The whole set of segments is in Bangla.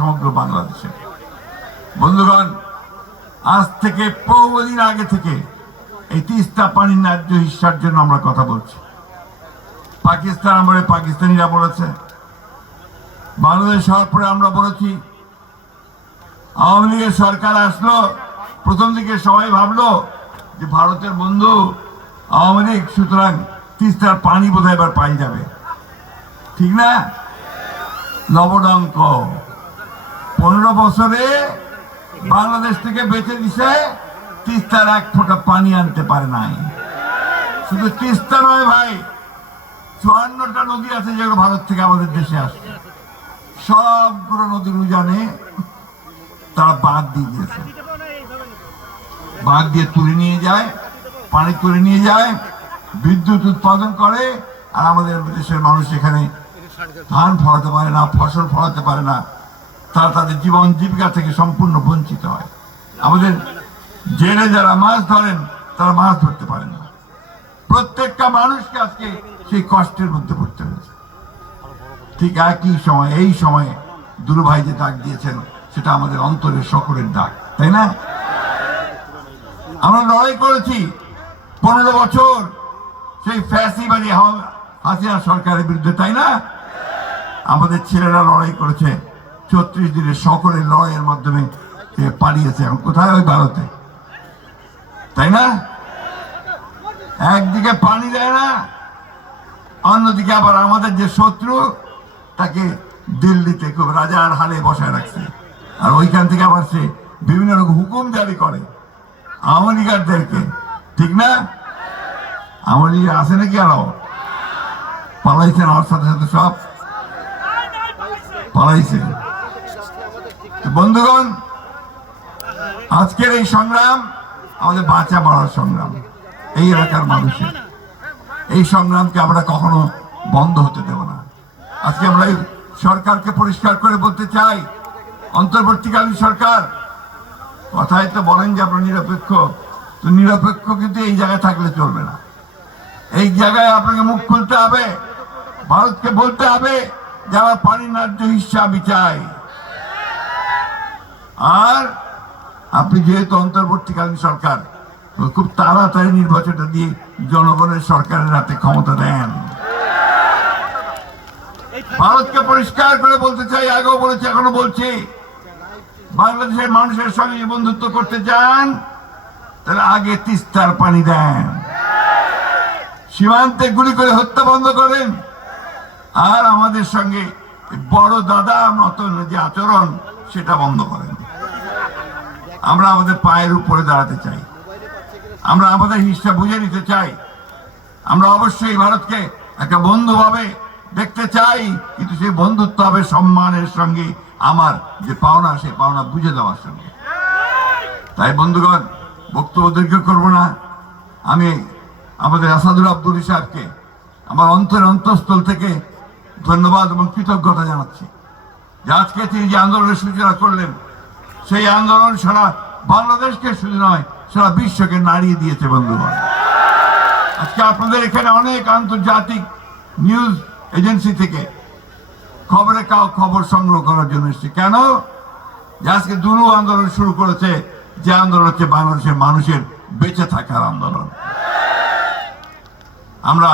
সমগ্র বাংলাদেশে। বন্ধুগণ, আজ থেকে বহুদিন আগে থেকে এই তিস্তা পানির ন্যায্য হিস্যার জন্য আমরা কথা বলছি। পাকিস্তান আমলে পাকিস্তানিরা বলেছে, বাংলাদেশ হওয়ার পরে আমরা বলেছি। আওয়ামী লীগের সরকার আসলো, প্রথম দিকে সবাই ভাবলো যে ভারতের বন্ধু আওয়ামী লীগ, সুতরাং তিস্তার পানি বোধহয় এবার পাই যাবে। ঠিক না? নবডঙ্ক 15 বছরে বাংলাদেশ থেকে বেঁচে দিছে, তিস্তার এক ফোঁটা পানি আনতে পারে নাই। শুধু তিস্তা নয় ভাই, 54টা নদী আছে যেগুলো ভারত থেকে আমাদের দেশে আসছে। সবগুলো নদীর উজানে তারা বাঁধ দিয়ে দিয়েছে। বাঁধ দিয়ে তুলে নিয়ে যায়, পানি তুলে নিয়ে যায়, বিদ্যুৎ উৎপাদন করে। আর আমাদের দেশের মানুষ এখানে ধান ফলাতে পারে না, ফসল ফলাতে পারে না। তারা তাদের জীবন জীবিকা থেকে সম্পূর্ণ বঞ্চিত হয়। আমাদের জেলে যারা মাছ ধরেন তারা মাছ ধরতে পারেন না। প্রত্যেকটা মানুষকে আজকে সেই কষ্টের মধ্যে পড়তে হয়েছে। ঠিক একই সময়, এই সময়ে দুলু ভাই যে ডাক দিয়েছেন, সেটা আমাদের অন্তরের সকলের ডাক, তাই না? আমরা লড়াই করেছি 15 বছর সেই ফ্যাসিবাদী হাসিনা সরকারের বিরুদ্ধে, তাই না? আমাদের ছেলেরা লড়াই করেছে 34 দিনের সকলের লড়াইয়ের মাধ্যমে পালিয়েছে। এখন কোথায়? ওই ভারতে, তাই না? একদিকে পানি দেয় না, অন্যদিকে আবার আমাদের যে শত্রু তাকে দিল্লিতে খুব রাজার হালে বসায় রাখছে। আর ওইখান থেকে আবার সে বিভিন্ন রকম হুকুম জারি করে আওয়ামী লীগারদেরকে, ঠিক না? আওয়ামী লীগ আছে নাকি? আরো পালাইছেন, আমার সাথে সাথে সব পালাইছে। বন্ধুগণ, আজকের এই সংগ্রাম আমাদের বাঁচা মরার সংগ্রাম। এই এলাকার মানুষের এই সংগ্রামকে আমরা কখনো বন্ধ হতে দেব না। আজকে আমরা এই সরকারকে পরিষ্কার করে বলতে চাই, অন্তর্বর্তীকালীন সরকার, কথায় তো বলেন যে আপনারা নিরপেক্ষ, তো নিরপেক্ষ কিন্তু এই জায়গায় থাকলে চলবে না। এই জায়গায় আপনাকে মুখ খুলতে হবে, ভারতকে বলতে হবে যে আমার পানির ন্যায্য হিস্যা আমি চাই। আর আপনি যেহেতু অন্তর্বর্তীকালীন সরকার, খুব তাড়াতাড়ি নির্বাচনটা দিয়ে জনগণের সরকারের হাতে ক্ষমতা দেন। ভারতকে পরিষ্কার করে বলতে চাই, আগেও বলেছি, এখনো বলছি, বাংলাদেশের মানুষের সঙ্গে বন্ধুত্ব করতে চান তাহলে আগে তিস্তার পানি দেন, সীমান্তে গুলি করে হত্যা বন্ধ করেন, আর আমাদের সঙ্গে বড় দাদা মতন যে আচরণ সেটা বন্ধ করেন। আমরা আমাদের পায়ের উপরে দাঁড়াতে চাই, আমরা আমাদের হিস্সা বুঝে নিতে চাই। আমরা অবশ্যই ভারতকে একটা বন্ধু ভাবে দেখতে চাই, কিন্তু সেই বন্ধুত্ব হবে সম্মানের সঙ্গে, আমার যে পাওনা সেই পাওনা বুঝে দেওয়ার সঙ্গে। তাই বন্ধুগণ, বক্তব্য দীর্ঘ করবো না। আমি আমাদের আসাদুল আব্দুল সাহেবকে আমার অন্তঃস্থল থেকে ধন্যবাদ এবং কৃতজ্ঞতা জানাচ্ছি যে আজকে তিনি যে আন্দোলনের সূচনা করলেন, সেই আন্দোলন সারা বাংলাদেশকে শুধু নয়, সারা বিশ্বকে নাড়িয়ে দিয়েছে। বন্ধুগণ, আজকে আপনাদের এখানে অনেক আন্তর্জাতিক নিউজ এজেন্সি থেকে খবর সংগ্রহ করার জন্য এসেছে। কেন? যে আজকে দুলু আন্দোলন শুরু করেছে, যে আন্দোলন হচ্ছে বাংলাদেশের মানুষের বেঁচে থাকার আন্দোলন। আমরা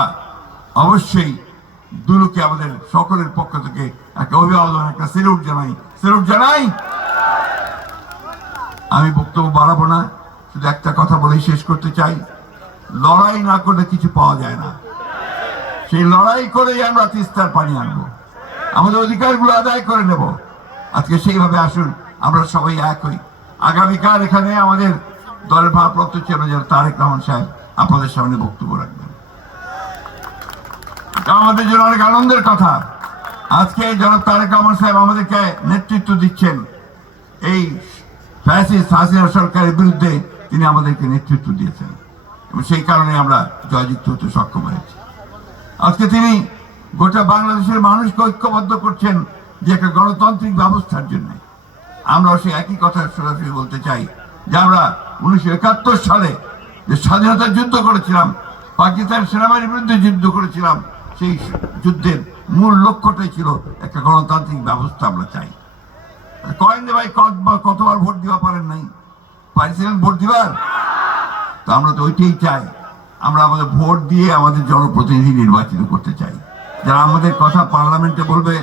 অবশ্যই দুলুকে আমাদের সকলের পক্ষ থেকে একটা অভিবাদন, একটা সেলুট জানাই। আমি বক্তব্য বাড়াবো না, শুধু একটা কথা বলেই শেষ করতে চাই, লড়াই না করলে কিছু পাওয়া যায় না। সেই লড়াই করেই আমরা তিস্তার পানি আনবো, আমাদের অধিকারগুলো আদায় করে নেব। আজকে সেইভাবে আসুন আমরা সবাই এক হই। আগামীকাল এখানে আমাদের দলের ভারপ্রাপ্ত চেয়ারম্যান তারেক রহমান সাহেব আপনাদের সামনে বক্তব্য রাখবেন। আমাদের জন্য অনেক আনন্দের কথা, আজকে জনাব তারেক রহমান সাহেব আমাদেরকে নেতৃত্ব দিচ্ছেন। এই ফ্যাসিস্ট হাসিনা সরকারের বিরুদ্ধে তিনি আমাদেরকে নেতৃত্ব দিয়েছেন এবং সেই কারণে আমরা জয়যুক্ত হতে সক্ষম হয়েছি। আজকে তিনি গোটা বাংলাদেশের মানুষকে ঐক্যবদ্ধ করছেন যে একটা গণতান্ত্রিক ব্যবস্থার জন্য। আমরাও সেই একই কথা সরাসরি বলতে চাই যে আমরা 1971 সালে যে স্বাধীনতার যুদ্ধ করেছিলাম, পাকিস্তান সেনাবাহিনীর বিরুদ্ধে যুদ্ধ করেছিলাম, সেই যুদ্ধের মূল লক্ষ্যটাই ছিল একটা গণতান্ত্রিক ব্যবস্থা আমরা চাই। কয়েন ভাই কতবার ভোট দিবা পারেন নাই, পারিছিলেন ভোট দিবার? তো আমরা তো ওইটাই চাই, আমরা আমাদের ভোট দিয়ে আমাদের জনপ্রতিনিধি নির্বাচিত করতে চাই, যারা আমাদের কথা পার্লামেন্টে বলবে,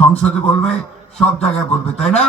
সংসদে বলবে, সব জায়গায় বলবে, তাই না?